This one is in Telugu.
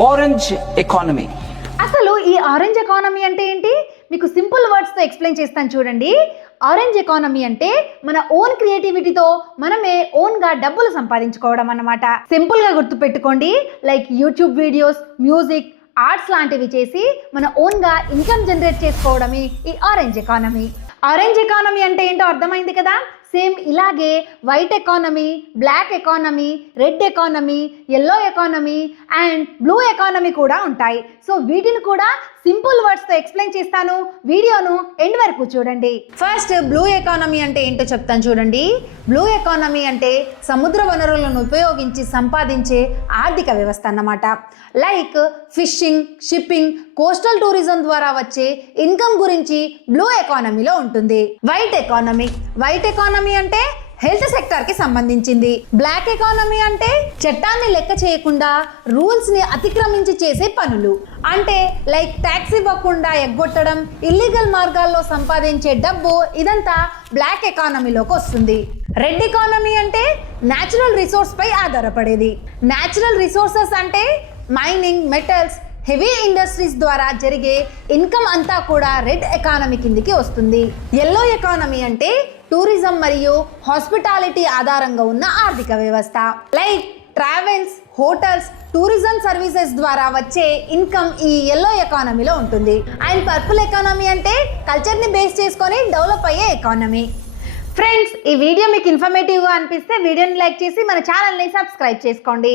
Orange economy. అసలు ఈ ఆరెంజ్ ఎకానమీ అంటే ఏంటి? మీకు సింపుల్ వర్డ్స్తో ఎక్స్ప్లెయిన్ చేస్తాను చూడండి. ఆరెంజ్ ఎకానమీ అంటే మన ఓన్ క్రియేటివిటీతో మనమే ఓన్గా డబ్బులు సంపాదించుకోవడం అన్నమాట. సింపుల్గా గుర్తుపెట్టుకోండి. Like YouTube videos, music, arts లాంటివి చేసి మన ఓన్గా ఇన్కమ్ జనరేట్ చేసుకోవడమే ఈ ఆరెంజ్ ఎకానమీ. ఆరెంజ్ ఎకానమీ అంటే ఏంటో అర్థమైంది కదా. సేమ్ ఇలాగే white economy, black economy, red economy, yellow economy and blue economy కూడా ఉంటాయి. సో వీటిని కూడా సింపుల్ వర్డ్స్తో ఎక్స్ప్లెయిన్ చేస్తాను. వీడియోను ఎండ్ వరకు చూడండి. ఫస్ట్ బ్లూ ఎకానమీ అంటే ఏంటో చెప్తాను చూడండి. బ్లూ ఎకానమీ అంటే సముద్ర వనరులను ఉపయోగించి సంపాదించే ఆర్థిక వ్యవస్థ అన్నమాట. Like fishing, shipping, coastal tourism ద్వారా వచ్చే ఇన్కమ్ గురించి బ్లూ ఎకానమీలో ఉంటుంది. వైట్ ఎకానమీ అంటే హెల్త్ సెక్టర్ కి సంబంధించింది. బ్లాక్ ఎకానమీ అంటే చట్టాన్ని లెక్క చేయకుండా రూల్స్ ని అతిక్రమించి చేసే పనులు. అంటే లైక్ ట్యాక్స్ ఇవ్వకుండా ఎగ్గొట్టడం, ఇల్లీగల్ మార్గాల్లో సంపాదించే డబ్బు, ఇదంతా బ్లాక్ ఎకానమీలోకి వస్తుంది. రెడ్ ఎకానమీ అంటే న్యాచురల్ రిసోర్స్ పై ఆధారపడేది. న్యాచురల్ రిసోర్సెస్ అంటే మైనింగ్, మెటల్స్, హెవీ ఇండస్ట్రీస్ ద్వారా జరిగే ఇన్కమ్ అంతా కూడా రెడ్ ఎకానమీ కిందికి వస్తుంది. ఎల్లో ఎకానమీ అంటే టూరిజం మరియు హాస్పిటాలిటీ ఆధారంగా ఉన్న ఆర్థిక వ్యవస్థ. Like travels, hotels, tourism services ద్వారా వచ్చే ఇన్కమ్ ఈ ఎల్లో ఎకానమీలో ఉంటుంది. అండ్ పర్పుల్ ఎకానమీ అంటే కల్చర్ని బేస్ చేసుకొని డెవలప్ అయ్యే ఎకానమీ. ఫ్రెండ్స్, ఈ వీడియో మీకు ఇన్ఫర్మేటివ్గా అనిపిస్తే వీడియోని లైక్ చేసి మన ఛానల్ని సబ్స్క్రైబ్ చేసుకోండి.